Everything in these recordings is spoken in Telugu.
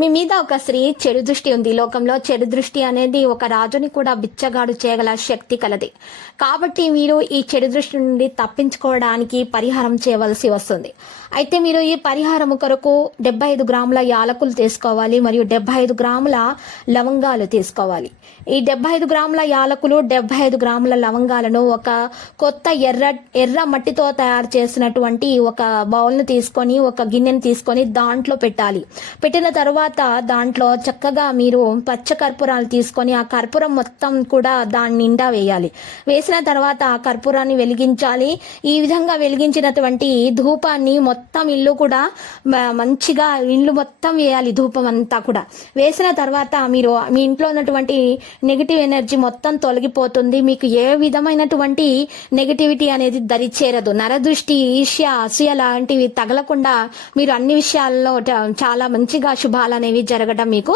మీ మీద ఒక స్త్రీ చెడు దృష్టి ఉంది. లోకంలో చెడు దృష్టి అనేది ఒక రాజుని కూడా బిచ్చగాడు చేయగల శక్తి కలది. కాబట్టి మీరు ఈ చెడు దృష్టి నుండి తప్పించుకోవడానికి పరిహారం చేయవలసి వస్తుంది. అయితే మీరు ఈ పరిహారం కొరకు డెబ్బై ఐదు గ్రాముల యాలకులు తీసుకోవాలి మరియు డెబ్బై ఐదు గ్రాముల లవంగాలు తీసుకోవాలి. ఈ డెబ్బై ఐదు గ్రాముల యాలకులు డెబ్బై ఐదు గ్రాముల లవంగాలను ఒక కొత్త ఎర్ర ఎర్ర మట్టితో తయారు చేసినటువంటి ఒక బౌల్ను తీసుకొని ఒక గిన్నెను తీసుకొని దాంట్లో పెట్టాలి. పెట్టిన తర్వాత తర్వాత దాంట్లో చక్కగా మీరు పచ్చ కర్పూరాలు తీసుకొని ఆ కర్పూరం మొత్తం కూడా దాని నిండా వేయాలి. వేసిన తర్వాత ఆ కర్పూరాన్ని వెలిగించాలి. ఈ విధంగా వెలిగించినటువంటి ధూపాన్ని మొత్తం ఇల్లు కూడా మంచిగా ఇల్లు మొత్తం వేయాలి ధూపం అంతా కూడా. వేసిన తర్వాత మీరు మీ ఇంట్లో ఉన్నటువంటి నెగిటివ్ ఎనర్జీ మొత్తం తొలగిపోతుంది. మీకు ఏ విధమైనటువంటి నెగిటివిటీ అనేది దరిచేరదు. నరదృష్టి ఈర్ష్య అసూయ లాంటివి తగలకుండా మీరు అన్ని విషయాల్లో చాలా మంచిగా శుభాలు అనేవి జరగడం మీకు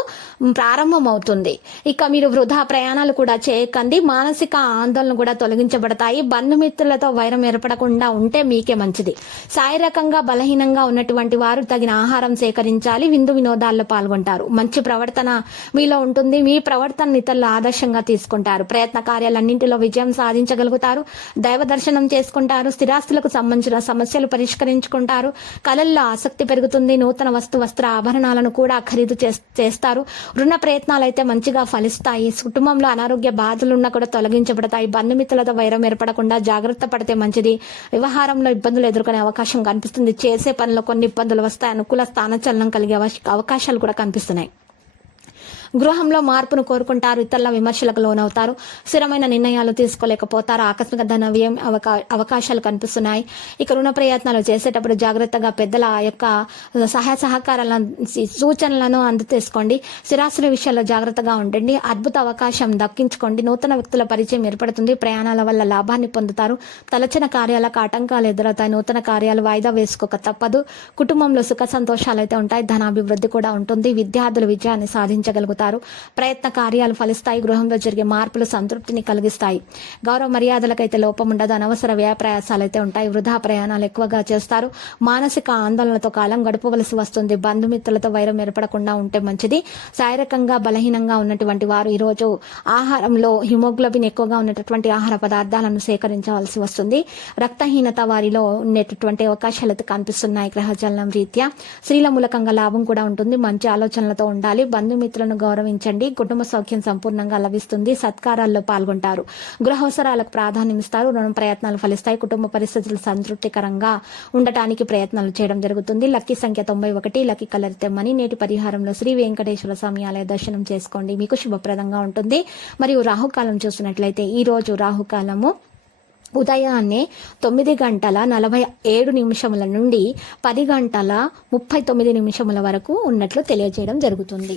ప్రారంభం అవుతుంది ఇక మీరు వృధా ప్రయాణాలు కూడా చేయకండి. మానసిక ఆందోళన కూడా తొలగించబడతాయి. బంధుమిత్రులతో వైరం ఏర్పడకుండా ఉంటే మీకే మంచిది. శారీరకంగా బలహీనంగా ఉన్నటువంటి వారు తగిన ఆహారం సేకరించాలి. విందు వినోదాల్లో పాల్గొంటారు. మంచి ప్రవర్తన మీలో ఉంటుంది. మీ ప్రవర్తన ఇతరులు ఆదర్శంగా తీసుకుంటారు. ప్రయత్న కార్యాలన్నింటిలో విజయం సాధించగలుగుతారు. దైవ దర్శనం చేసుకుంటారు. స్థిరాస్తులకు సంబంధించిన సమస్యలు పరిష్కరించుకుంటారు. కళల్లో ఆసక్తి పెరుగుతుంది. నూతన వస్తు వస్త్ర ఆభరణాలను కూడా ఖరీదు చే చేస్తారు. రుణ ప్రయత్నాలు అయితే మంచిగా ఫలిస్తాయి. కుటుంబంలో అనారోగ్య బాధలు ఉన్నా కూడా తొలగించబడతాయి. బంధుమిత్రులతో వైరం ఏర్పడకుండా జాగ్రత్త పడితే మంచిది. వ్యవహారంలో ఇబ్బందులు ఎదుర్కొనే అవకాశం కనిపిస్తుంది. చేసే పనిలో కొన్ని ఇబ్బందులు వస్తాయి. అనుకూల స్థానచలనం కలిగే అవకాశాలు కూడా కనిపిస్తున్నాయి. గృహంలో మార్పును కోరుకుంటారు. ఇతరుల విమర్శలకు లోనవుతారు. స్థిరమైన నిర్ణయాలు తీసుకోలేకపోతారు. ఆకస్మిక ధన వ్యయం అవకా- అవకాశాలు కనిపిస్తున్నాయి. ఇక రుణ ప్రయత్నాలు చేసేటప్పుడు జాగ్రత్తగా పెద్దల యొక్క సహాయ సహకారాలను సూచనలను అందుతీసుకోండి స్థిరాస్తుల విషయాల్లో జాగ్రత్తగా ఉండండి. అద్భుత అవకాశం దక్కించుకోండి. నూతన వ్యక్తుల పరిచయం ఏర్పడుతుంది. ప్రయాణాల వల్ల లాభాన్ని పొందుతారు. తలచిన కార్యాలకు ఆటంకాలు ఎదురవుతాయి. నూతన కార్యాలు వాయిదా వేసుకోక తప్పదు. కుటుంబంలో సుఖ సంతోషాలు అయితే ఉంటాయి. ధనాభివృద్ధి కూడా ఉంటుంది. విద్యార్థులు విజయాన్ని సాధించగలుగుతారు. ప్రయత్న కార్యాలు ఫలిస్తాయి. గృహంలో జరిగే మార్పులు సంతృప్తిని కలిగిస్తాయి. గౌరవ మర్యాదలకైతే లోపం ఉండదు. అనవసర వ్యయ ప్రయాసాలు అయితే ఉంటాయి. వృధా ప్రయాణాలు ఎక్కువగా చేస్తారు. మానసిక ఆందోళనతో కాలం గడపవలసి వస్తుంది. బంధుమిత్రులతో వైరం ఏర్పడకుండా ఉంటే మంచిది. శారీరకంగా బలహీనంగా ఉన్నటువంటి వారు ఈరోజు ఆహారంలో హిమోగ్లోబిన్ ఎక్కువగా ఉన్నటువంటి ఆహార పదార్థాలను సేకరించవలసి వస్తుంది. రక్తహీనత వారిలో ఉండేటటువంటి అవకాశాలు కనిపిస్తున్నాయి గ్రహజలనం రీత్యా. స్త్రీల మూలకంగా లాభం కూడా ఉంటుంది. మంచి ఆలోచనలతో ఉండాలి. బంధుమిత్రులను గౌరవించండి. కుటుంబ సౌఖ్యం సంపూర్ణంగా లభిస్తుంది. సత్కారాల్లో పాల్గొంటారు. గృహ అవసరాలకు ప్రాధాన్యం ఇస్తారు. రుణ ప్రయత్నాలు ఫలిస్తాయి. కుటుంబ పరిస్థితులు సంతృప్తికరంగా ఉండటానికి ప్రయత్నాలు చేయడం జరుగుతుంది. లక్కీ సంఖ్య తొంభై ఒకటి లక్కీ కలర్ తెమ్మని నేటి పరిహారంలో శ్రీ వెంకటేశ్వర స్వామి ఆలయ దర్శనం చేసుకోండి. మీకు శుభప్రదంగా ఉంటుంది. మరియు రాహుకాలం చూసినట్లయితే ఈ రోజు రాహుకాలము ఉదయాన్నే తొమ్మిది గంటల నలభై ఏడు నిమిషముల నుండి పది గంటల ముప్పై తొమ్మిది నిమిషముల వరకు ఉన్నట్లు తెలియజేయడం జరుగుతుంది.